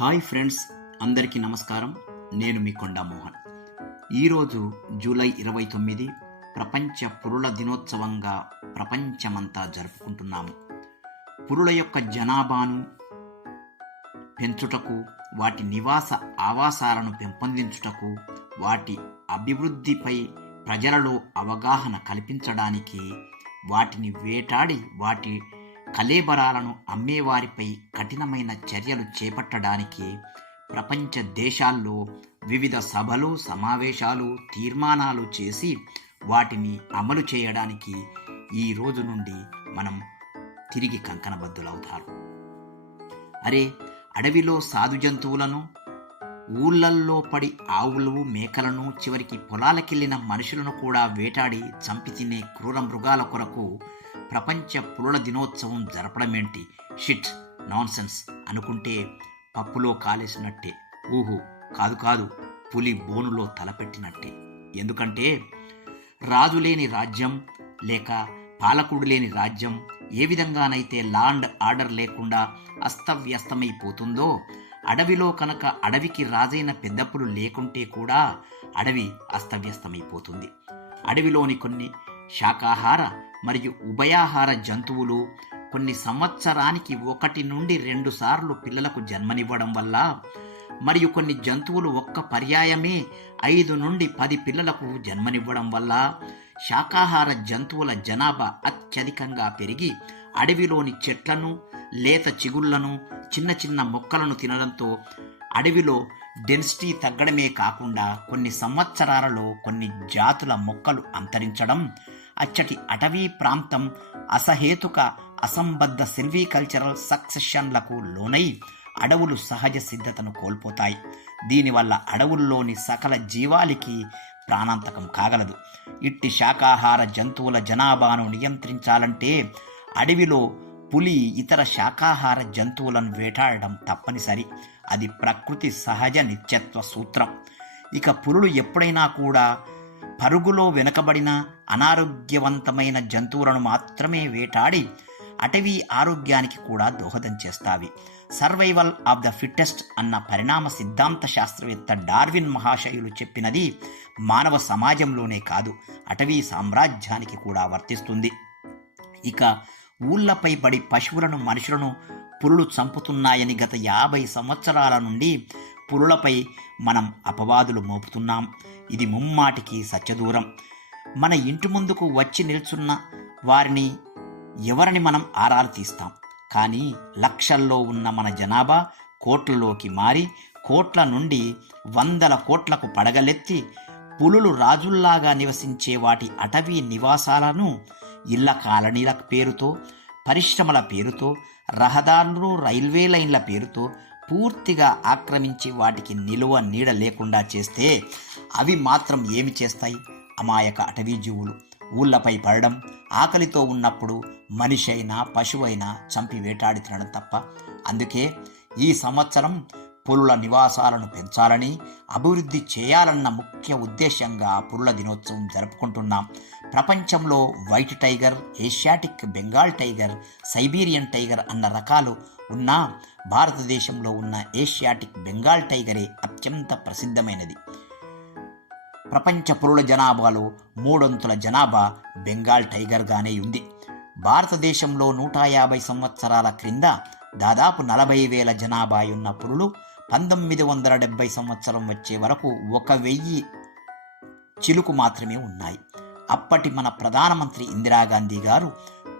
Hi friends, అందరికీ నమస్కారం. నేను మీ కొండా మోహన్. ఈరోజు జూలై 29 ప్రపంచ పురుల దినోత్సవంగా ప్రపంచమంతా జరుపుకుంటున్నాము. పురుల యొక్క జనాభాను పెంచుటకు, వాటి నివాస ఆవాసాలను పెంపొందించుటకు, వాటి అభివృద్ధిపై ప్రజలలో అవగాహన కల్పించడానికి, వాటిని వేటాడి వాటి కళేబరాలను అమ్మేవారిపై కఠినమైన చర్యలు చేపట్టడానికి ప్రపంచ దేశాల్లో వివిధ సభలు, సమావేశాలు, తీర్మానాలు చేసి వాటిని అమలు చేయడానికి ఈ రోజు నుండి మనం తిరిగి కంకణబద్దులవుతారు. అరే, అడవిలో సాధు జంతువులను, ఊళ్ళల్లో పడి ఆవులు, మేకలను, చివరికి పొలాలకెళ్లిన మనుషులను కూడా వేటాడి చంపి తినే క్రూర మృగాల కొరకు ప్రపంచ పురుల దినోత్సవం జరపడమేంటి? షిట్, నాన్సెన్స్ అనుకుంటే పప్పులో కాలేసినట్టే. ఊహు, కాదు, పులి బోనులో తలపెట్టినట్టే. ఎందుకంటే రాజు లేని రాజ్యం లేక పాలకుడు లేని రాజ్యం ఏ విధంగానైతే లా అండ్ ఆర్డర్ లేకుండా అస్తవ్యస్తమైపోతుందో, అడవిలో కనుక అడవికి రాజైన పెద్దపులు లేకుంటే కూడా అడవి అస్తవ్యస్తమైపోతుంది. అడవిలోని కొన్ని శాకాహార మరియు ఉభయాహార జంతువులు కొన్ని సంవత్సరానికి 1 నుండి 2 సార్లు పిల్లలకు జన్మనివ్వడం వల్ల, మరియు కొన్ని జంతువులు ఒక్క పర్యాయమే 5 నుండి 10 పిల్లలకు జన్మనివ్వడం వల్ల శాకాహార జంతువుల జనాభా అత్యధికంగా పెరిగి అడవిలోని చెట్లను, లేత చిగుళ్లను, చిన్న చిన్న మొక్కలను తినడంతో అడవిలో డెన్సిటీ తగ్గడమే కాకుండా కొన్ని సంవత్సరాలలో కొన్ని జాతుల మొక్కలు అంతరించడం, అచ్చటి అటవీ ప్రాంతం అసహేతుక అసంబద్ధ సిల్వీకల్చరల్ సక్సెషన్లకు లోనై అడవులు సహజ సిద్ధతను కోల్పోతాయి. దీనివల్ల అడవుల్లోని సకల జీవాలకి ప్రాణాంతకం కాగలదు. ఇట్టి శాకాహార జంతువుల జనాభాను నియంత్రించాలంటే అడవిలో పులి ఇతర శాకాహార జంతువులను వేటాడడం తప్పనిసరి. అది ప్రకృతి సహజ నిత్యత్వ సూత్రం. ఇక పులులు ఎప్పుడైనా కూడా పరుగులో వెనుకబడిన అనారోగ్యవంతమైన జంతువులను మాత్రమే వేటాడి అటవీ ఆరోగ్యానికి కూడా దోహదం చేస్తావి. సర్వైవల్ ఆఫ్ ద ఫిట్టెస్ట్ అన్న పరిణామ సిద్ధాంత శాస్త్రవేత్త డార్విన్ మహాశయులు చెప్పినది మానవ సమాజంలోనే కాదు, అటవీ సామ్రాజ్యానికి కూడా వర్తిస్తుంది. ఇక ఊళ్ళపై పడి పశువులను, మనుషులను పులులు చంపుతున్నాయని గత 50 సంవత్సరాల నుండి పులులపై మనం అపవాదులు మోపుతున్నాం. ఇది ముమ్మాటికి సత్యదూరం. మన ఇంటి ముందుకు వచ్చి నిల్చున్న వారిని ఎవరిని మనం ఆరాలు తీస్తాం. కానీ లక్షల్లో ఉన్న మన జనాభా కోట్లలోకి మారి కోట్ల నుండి 100 కోట్లకు పడగలెత్తి పులులు రాజుల్లాగా నివసించే వాటి అటవీ నివాసాలను ఇళ్ల కాలనీల పేరుతో, పరిశ్రమల పేరుతో, రహదారులు, రైల్వే లైన్ల పేరుతో పూర్తిగా ఆక్రమించి వాటికి నిలువ నీడ లేకుండా చేస్తే అవి మాత్రం ఏమి చేస్తాయి? అమాయక అటవీ జీవులు ఊళ్ళపై పడడం, ఆకలితో ఉన్నప్పుడు మనిషి అయినా పశువైనా చంపి వేటాడి తినడం తప్ప. అందుకే ఈ సంవత్సరం పులుల నివాసాలను పెంచాలని, అభివృద్ధి చేయాలన్న ముఖ్య ఉద్దేశంగా పులుల దినోత్సవం జరుపుకుంటున్నాం. ప్రపంచంలో white tiger, Asiatic Bengal tiger, Siberian tiger అన్న రకాలు ఉన్నా భారతదేశంలో ఉన్న ఏషియాటిక్ బెంగాల్ టైగరే అత్యంత ప్రసిద్ధమైనది. ప్రపంచ పులుల జనాభాలో 3/4 జనాభా బెంగాల్ టైగర్గానే ఉంది. భారతదేశంలో 150 సంవత్సరాల క్రింద దాదాపు 40,000 జనాభా ఉన్న పులులు 1970 సంవత్సరం వచ్చే వరకు 1,000 చిలుకు మాత్రమే ఉన్నాయి. అప్పటి మన ప్రధానమంత్రి ఇందిరాగాంధీ గారు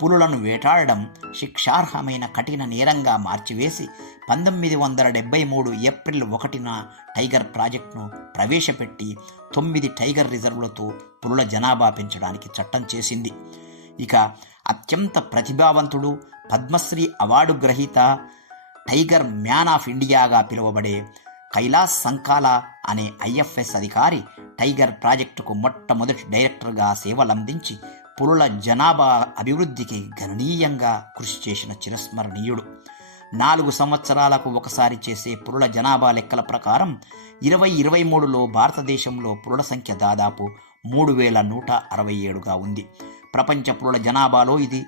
పులులను వేటాడడం శిక్షార్హమైన కఠిన నేరంగా మార్చివేసి 1973 ఏప్రిల్ 1న టైగర్ ప్రాజెక్టును ప్రవేశపెట్టి 9 టైగర్ రిజర్వులతో పులుల జనాభా పెంచడానికి చట్టం చేసింది. ఇక అత్యంత ప్రతిభావంతుడు, పద్మశ్రీ అవార్డు గ్రహీత, టైగర్ మ్యాన్ ఆఫ్ ఇండియాగా పిలువబడే కైలాస్ సంకాలా అనే ఐఎఫ్ఎస్ అధికారి టైగర్ ప్రాజెక్టుకు మొట్టమొదటి డైరెక్టర్గా సేవలందించి పులుల జనాభా అభివృద్ధికి గణనీయంగా కృషి చేసిన చిరస్మరణీయుడు. 4 సంవత్సరాలకు ఒకసారి చేసే పులుల జనాభా లెక్కల ప్రకారం 2023లో భారతదేశంలో పులుల సంఖ్య దాదాపు 3,167గా ఉంది. ప్రపంచ పులుల జనాభాలో ఇది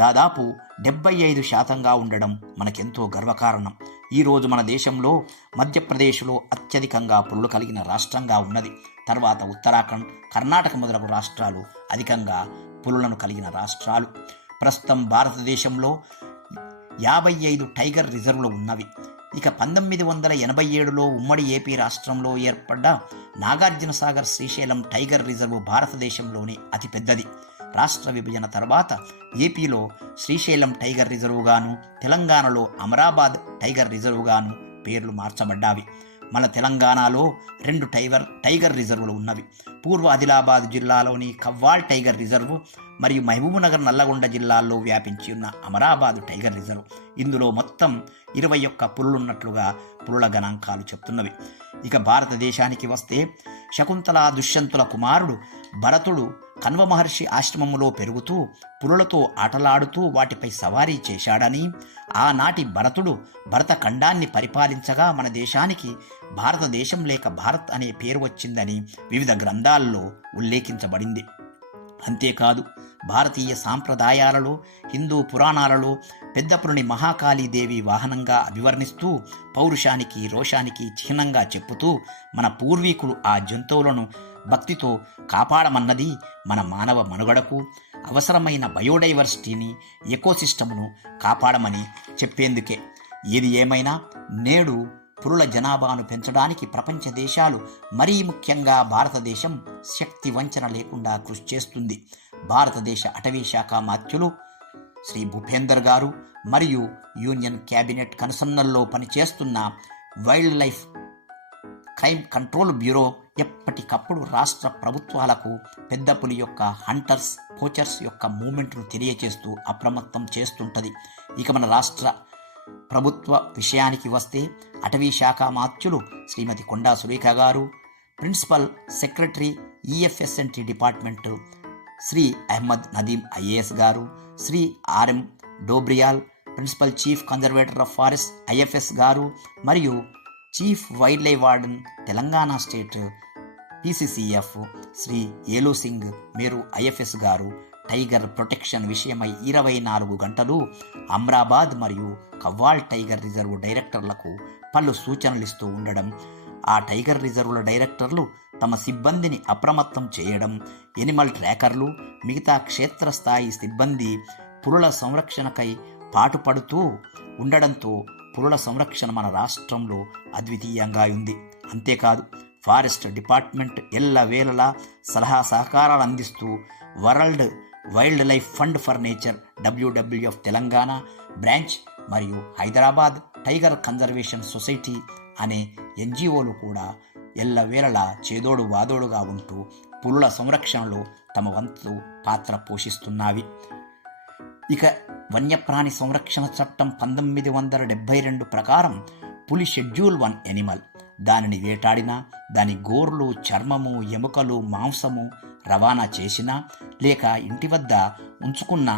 దాదాపు 75% ఉండడం మనకెంతో గర్వకారణం. ఈరోజు మన దేశంలో మధ్యప్రదేశ్లో అత్యధికంగా పులులు కలిగిన రాష్ట్రంగా ఉన్నది. తర్వాత ఉత్తరాఖండ్, కర్ణాటక మొదలగు రాష్ట్రాలు అధికంగా పులులను కలిగిన రాష్ట్రాలు. ప్రస్తుతం భారతదేశంలో 55 టైగర్ రిజర్వులు ఉన్నవి. ఇక 1987లో ఉమ్మడి ఏపీ రాష్ట్రంలో ఏర్పడ్డ నాగార్జునసాగర్ శ్రీశైలం టైగర్ రిజర్వు భారతదేశంలోని అతిపెద్దది. రాష్ట్ర విభజన తర్వాత ఏపీలో శ్రీశైలం టైగర్ రిజర్వుగాను, తెలంగాణలో అమరాబాద్ టైగర్ రిజర్వుగాను పేర్లు మార్చబడ్డావి. మన తెలంగాణలో 2 టైగర్ రిజర్వులు ఉన్నవి. పూర్వ ఆదిలాబాద్ జిల్లాలోని కవ్వాల్ టైగర్ రిజర్వు మరియు మహబూబ్నగర్, నల్లగొండ జిల్లాల్లో వ్యాపించి ఉన్న అమరాబాద్ టైగర్ రిజర్వ్. ఇందులో మొత్తం 21 పులులున్నట్లుగా పులుల గణాంకాలు చెప్తున్నవి. ఇక భారతదేశానికి వస్తే శకుంతల దుష్యంతుల కుమారుడు భరతుడు కణ్వ మహర్షి ఆశ్రమంలో పెరుగుతూ పులులతో ఆటలాడుతూ వాటిపై సవారీ చేశాడని, ఆనాటి భరతుడు భరతఖండాన్ని పరిపాలించగా మన దేశానికి భారతదేశం లేక భారత్ అనే పేరు వచ్చిందని వివిధ గ్రంథాల్లో ఉల్లేఖించబడింది. అంతేకాదు భారతీయ సాంప్రదాయాలలో, హిందూ పురాణాలలో పెద్ద పులిని మహాకాళీదేవి వాహనంగా అభివర్ణిస్తూ పౌరుషానికి, రోషానికి చిహ్నంగా చెప్పుతూ మన పూర్వీకులు ఆ జంతువులను భక్తితో కాపాడమన్నది మన మానవ మనుగడకు అవసరమైన బయోడైవర్సిటీని, ఎకోసిస్టమ్ను కాపాడమని చెప్పేందుకే. ఏది ఏమైనా నేడు పులుల జనాభాను పెంచడానికి ప్రపంచ దేశాలు, మరీ ముఖ్యంగా భారతదేశం శక్తి వంచన లేకుండా కృషి చేస్తుంది. భారతదేశ అటవీ శాఖ మాత్యులు శ్రీ భూపేందర్ గారు మరియు యూనియన్ క్యాబినెట్ కనుసన్నల్లో పనిచేస్తున్న wild life crime control bureau ఎప్పటికప్పుడు రాష్ట్ర ప్రభుత్వాలకు పెద్ద పులి యొక్క హంటర్స్, పోచర్స్ యొక్క మూమెంట్ను తెలియచేస్తూ అప్రమత్తం చేస్తుంటుంది. ఇక మన రాష్ట్ర ప్రభుత్వ విషయానికి వస్తే అటవీ శాఖ మాత్యులు శ్రీమతి Konda Surekha garu, principal secretary EFSNT department Shri Ahmad Nadeem IAS garu, Shri RM Dobriyal, principal chief conservator of forest IFS garu మరియు chief wildlife warden Telangana state PCCF Shri Elu Singh Meru IFS garu tiger protection విషయమై 24 గంటలు అమ్రాబాద్ మరియు కవ్వాల్ టైగర్ రిజర్వ్ డైరెక్టర్లకు పలు సూచనలు ఇస్తూ ఉండడం, ఆ టైగర్ రిజర్వుల డైరెక్టర్లు తమ సిబ్బందిని అప్రమత్తం చేయడం, ఎనిమల్ ట్రాకర్లు, మిగతా క్షేత్రస్థాయి సిబ్బంది పులుల సంరక్షణకై పాటుపడుతూ ఉండడంతో పులుల సంరక్షణ మన రాష్ట్రంలో అద్వితీయంగా ఉంది. అంతేకాదు ఫారెస్ట్ డిపార్ట్మెంట్ ఎల్లవేళలా సలహా సహకారాలు అందిస్తూ world wild life fund for nature WWF Telangana branch మరియు హైదరాబాద్ టైగర్ కన్జర్వేషన్ సొసైటీ అనే ఎన్జిఓలు కూడా ఎల్లవేళలా చేదోడు వాదోడుగా ఉంటూ పులుల సంరక్షణలో తమ వంతు పాత్ర పోషిస్తున్నవి. ఇక వన్యప్రాణి సంరక్షణ చట్టం 1972 ప్రకారం పులి షెడ్యూల్ 1 ఎనిమల్. దానిని వేటాడినా, దాని గోర్లు, చర్మము, ఎముకలు, మాంసము రవాణా చేసినా లేక ఇంటి వద్ద ఉంచుకున్న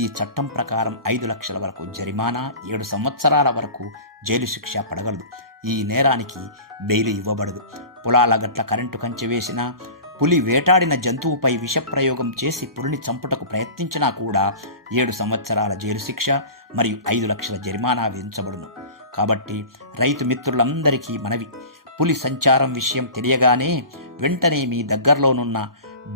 ఈ చట్టం ప్రకారం 5 లక్షల వరకు జరిమానా, 7 సంవత్సరాల వరకు జైలు శిక్ష పడగలదు. ఈ నేరానికి బెయిలు ఇవ్వబడదు. పొలాల గట్ల కరెంటు కంచె వేసినా, పులి వేటాడిన జంతువుపై విషప్రయోగం చేసి పులిని చంపుటకు ప్రయత్నించినా కూడా 7 సంవత్సరాల జైలు శిక్ష మరియు 5 లక్షల జరిమానా విధించబడును. కాబట్టి రైతు మిత్రులందరికీ మనవి, పులి సంచారం విషయం తెలియగానే వెంటనే మీ దగ్గరలోనున్న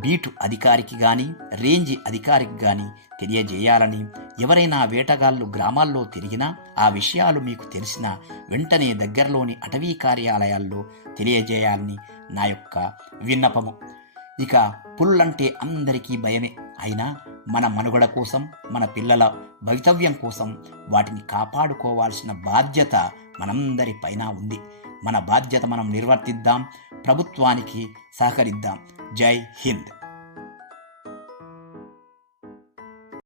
బీటు అధికారికి కానీ, రేంజ్ అధికారికి కానీ తెలియజేయాలని, ఎవరైనా వేటగాళ్ళు గ్రామాల్లో తిరిగినా ఆ విషయాలు మీకు తెలిసిన వెంటనే దగ్గరలోని అటవీ కార్యాలయాల్లో తెలియజేయాలని నా యొక్క విన్నపము. ఇక పులులంటే అందరికీ భయమే, అయినా మన మనుగడ కోసం, మన పిల్లల భవితవ్యం కోసం వాటిని కాపాడుకోవాల్సిన బాధ్యత మనందరి పైన ఉంది. మన బాధ్యత మనం నిర్వర్తిద్దాం, ప్రభుత్వానికి సహకరిద్దాం. జై హింద్.